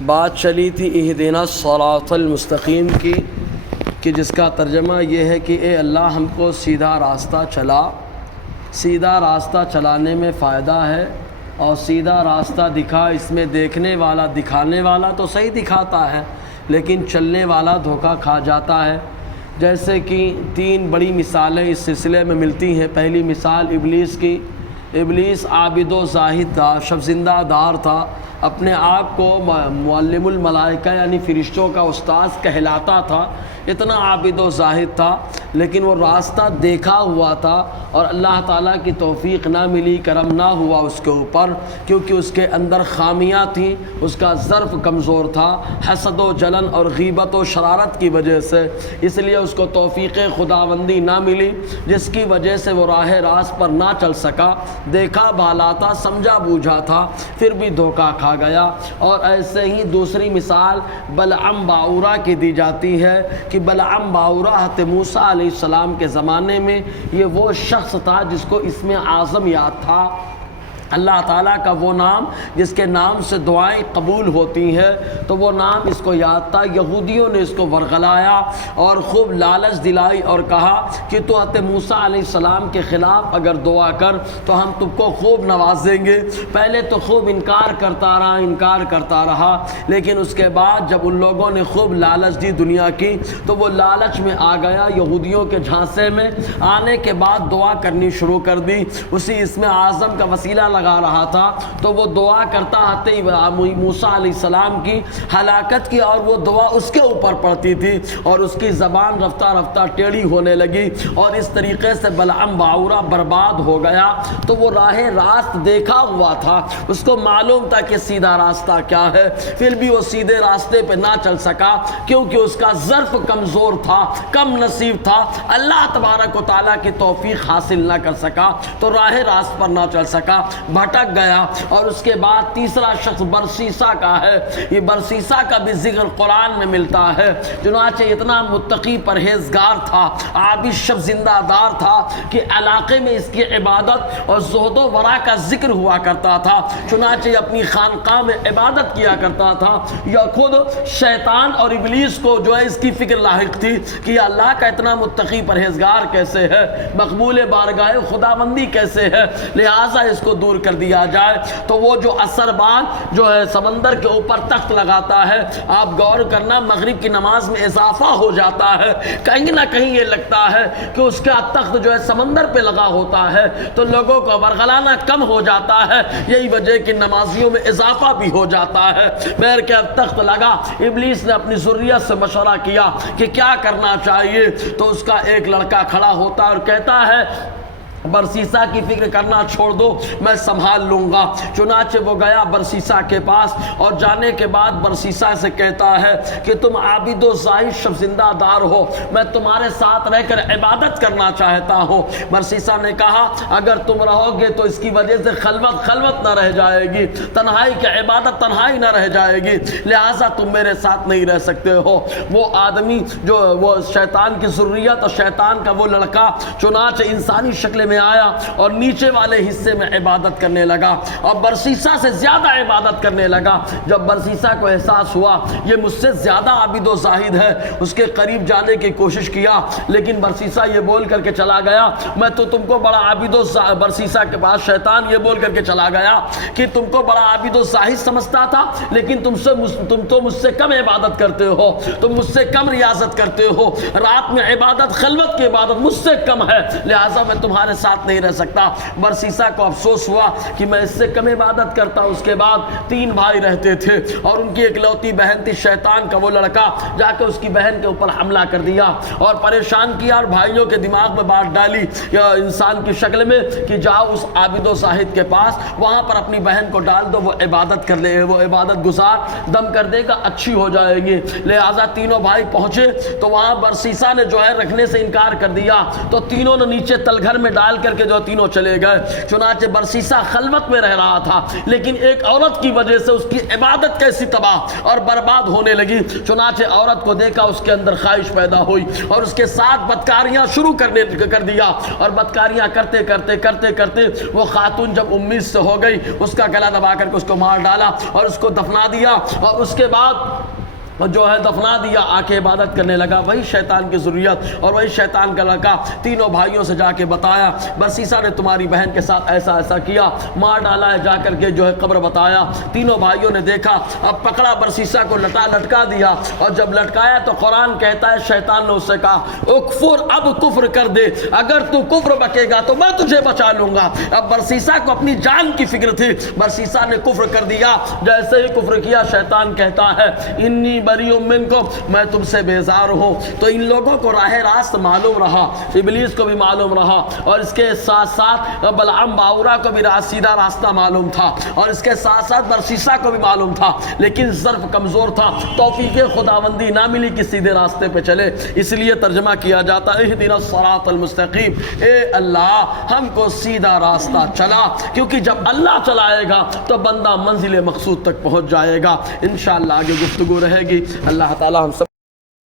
بات چلی تھی اہدنا الصراط المستقیم کی، کہ جس کا ترجمہ یہ ہے کہ اے اللہ ہم کو سیدھا راستہ چلا۔ سیدھا راستہ چلانے میں فائدہ ہے، اور سیدھا راستہ دکھا، اس میں دیکھنے والا دکھانے والا تو صحیح دکھاتا ہے، لیکن چلنے والا دھوکہ کھا جاتا ہے۔ جیسے کہ 3 بڑی مثالیں اس سلسلے میں ملتی ہیں۔ پہلی مثال ابلیس کی۔ ابلیس عابد و زاہد تھا، شبزندہ دار تھا، اپنے آپ کو معلم الملائکہ یعنی فرشتوں کا استاذ کہلاتا تھا، اتنا عابد و زاہد تھا، لیکن وہ راستہ دیکھا ہوا تھا اور اللہ تعالیٰ کی توفیق نہ ملی، کرم نہ ہوا اس کے اوپر، کیونکہ اس کے اندر خامیاں تھیں، اس کا ظرف کمزور تھا، حسد و جلن اور غیبت و شرارت کی وجہ سے، اس لیے اس کو توفیق خداوندی نہ ملی، جس کی وجہ سے وہ راہ راست پر نہ چل سکا۔ دیکھا بھالا تھا، سمجھا بوجھا تھا، پھر بھی دھوکہ کھا گیا۔ اور ایسے ہی دوسری مثال بلعم باعورہ کی دی جاتی ہے کہ بلعم باعورہ حضرت موسیٰ علیہ السلام کے زمانے میں یہ وہ شخص تھا جس کو اسم اعظم یاد تھا، اللہ تعالیٰ کا وہ نام جس کے نام سے دعائیں قبول ہوتی ہیں، تو وہ نام اس کو یاد تھا۔ یہودیوں نے اس کو ورغلایا اور خوب لالچ دلائی اور کہا کہ تو حضرت موسیٰ علیہ السلام کے خلاف اگر دعا کر تو ہم تم کو خوب نوازیں گے۔ پہلے تو خوب انکار کرتا رہا، لیکن اس کے بعد جب ان لوگوں نے خوب لالچ دی دنیا کی، تو وہ لالچ میں آ گیا، یہودیوں کے جھانسے میں آنے کے بعد دعا کرنی شروع کر دی۔ اسی اسم اعظم کا وسیلہ لگا رہا تھا، تو وہ دعا کرتا موسیٰ علیہ السلام کی ہلاکت کی، اور وہ دعا اس کے اوپر پڑتی تھی، اور اس کی زبان رفتہ رفتہ ٹیڑھی ہونے لگی، اور اس طریقے سے بلعم باعورہ برباد ہو گیا۔ تو وہ راہ راست دیکھا ہوا تھا، اس کو معلوم تھا کہ سیدھا راستہ کیا ہے، پھر بھی وہ سیدھے راستے پہ نہ چل سکا، کیونکہ اس کا ظرف کمزور تھا، کم نصیب تھا، اللہ تبارک و تعالیٰ کی توفیق حاصل نہ کر سکا، تو راہ راست پر نہ چل سکا، بھٹک گیا۔ اور اس کے بعد تیسرا شخص برسیسا کا ہے۔ یہ برسیسا کا بھی ذکر قرآن میں ملتا ہے۔ چنانچہ اتنا متقی پرہیزگار تھا، عابد شب زندہ دار تھا کہ علاقے میں اس کی عبادت اور زہد و ورع کا ذکر ہوا کرتا تھا، چنانچہ اپنی خانقاہ میں عبادت کیا کرتا تھا۔ یا خود شیطان اور ابلیس کو جو ہے اس کی فکر لاحق تھی کہ یہ اللہ کا اتنا متقی پرہیزگار کیسے ہے، مقبول بارگاہ خداوندی کیسے ہے، لہٰذا اس کو دور کر دیا جائے۔ تو وہ جو اثر بان جو ہے سمندر کے اوپر تخت لگاتا ہے، آپ غور کرنا مغرب کی نماز میں اضافہ ہو جاتا ہے، کہیں نہ کہیں یہ لگتا ہے کہ اس کا تخت جو ہے سمندر پہ لگا ہوتا ہے، تو لوگوں کو ورغلانا کم ہو جاتا ہے، یہی وجہ کہ نمازیوں میں اضافہ بھی ہو جاتا ہے۔ بہر کے تخت لگا، ابلیس نے اپنی ذریت سے مشورہ کیا کہ کیا کرنا چاہیے، تو اس کا ایک لڑکا کھڑا ہوتا ہے اور کہتا ہے برسیسا کی فکر کرنا چھوڑ دو، میں سنبھال لوں گا۔ چنانچہ وہ گیا برسیسا کے پاس، اور جانے کے بعد برسیسا سے کہتا ہے کہ تم عابد و زاہد شب زندہ دار ہو، میں تمہارے ساتھ رہ کر عبادت کرنا چاہتا ہوں۔ برسیسا نے کہا اگر تم رہو گے تو اس کی وجہ سے خلوت نہ رہ جائے گی، تنہائی کی عبادت تنہائی نہ رہ جائے گی، لہٰذا تم میرے ساتھ نہیں رہ سکتے ہو۔ وہ آدمی جو وہ شیطان کی ذریت اور شیطان کا وہ لڑکا چنانچہ انسانی شکل میں آیا اور نیچے والے حصے میں عبادت کرنے لگا، اور برسیسا سے زیادہ عبادت کرنے لگا۔ جب برسیسا کو احساس ہوا یہ مجھ سے زیادہ عابد و زاہد ہے، اس کے قریب جانے کی کوشش کیا، لیکن برسیسا یہ بول کر کے چلا گیا میں تو تم کو بڑا عابد و برسیسا کے پاس شیطان یہ بول کر کے چلا گیا کہ تم کو بڑا عابد و زاہد سمجھتا تھا، لیکن تم تو مجھ سے کم عبادت کرتے ہو، تم مجھ سے کم ریاضت کرتے ہو، رات میں عبادت خلوت کی عبادت مجھ سے کم ہے، لہٰذا میں تمہارے ساتھ نہیں رہ سکتا۔ برسیسا کو افسوس ہوا کہ میں اس سے کم عبادت کرتا۔ اس کے بعد 3 بھائی رہتے تھے، اور ان کی اکلوتی بہن تھی، شیطان کا وہ لڑکا جا کے اس کی بہن کے اوپر حملہ کر دیا اور پریشان کیا، اور بھائیوں کے دماغ میں بات ڈالی انسان کی شکل میں کہ جاؤ اس عابد و زاہد کے پاس، وہاں پر اپنی بہن کو ڈال دو، وہ عبادت کر لے، وہ عبادت گزار دم کر دے گا، اچھی ہو جائے گی۔ لہٰذا تینوں بھائی پہنچے تو وہاں برسیسا نے جو ہے رکھنے سے انکار کر دیا، تو تینوں نے نیچے تل گھر میں ڈال ڈال کر کے جو تینوں چلے گئے۔ چنانچہ برسیسا خلوت میں رہ رہا تھا، لیکن ایک عورت کی وجہ سے اس کی عبادت کیسی تباہ اور برباد ہونے لگی۔ چنانچہ عورت کو دیکھا، اس کے اندر خواہش پیدا ہوئی اور اس کے ساتھ بدکاریاں شروع کر دیا، اور بدکاریاں کرتے کرتے کرتے کرتے وہ خاتون جب امید سے ہو گئی، اس کا گلا دبا کر کے اس کو مار ڈالا اور اس کو دفنا دیا، اور اس کے بعد جو ہے دفنا دیا، آ کے عبادت کرنے لگا۔ وہی شیطان کی ذریت اور وہی شیطان کا لڑکا تینوں بھائیوں سے جا کے بتایا، برسیسا نے تمہاری بہن کے ساتھ ایسا ایسا کیا، مار ڈالا ہے، جا کر کے جو ہے قبر بتایا۔ تینوں بھائیوں نے دیکھا، اب پکڑا برسیسا کو، لٹکا دیا، اور جب لٹکایا تو قرآن کہتا ہے شیطان نے اس سے کہا اکفر، اب کفر کر دے، اگر تو کفر بکے گا تو میں تجھے بچا لوں گا۔ اب برسیسا کو اپنی جان کی فکر تھی، برسیسا نے کفر کر دیا۔ جیسے ہی کفر کیا، شیطان کہتا ہے انی بریء منکم، میں تم سے بیزار ہوں۔ تو ان لوگوں کو راہ راست معلوم رہا، ابلیس کو بھی معلوم رہا، اور اس کے ساتھ ساتھ بلعام باورا کو بھی سیدھا راستہ معلوم تھا، اور اس کے ساتھ ساتھ برسیسا کو بھی معلوم تھا، لیکن ظرف کمزور تھا، توفیق خداوندی نہ ملی کہ سیدھے راستے پہ چلے۔ اس لیے ترجمہ کیا جاتا ہے اہدنا الصراط المستقیم، اے اللہ ہم کو سیدھا راستہ چلا، کیونکہ جب اللہ چلائے گا تو بندہ منزل مقصود تک پہنچ جائے گا۔ انشاءاللہ آگے گفتگو رہے گی۔ اللہ تعالی ہم سب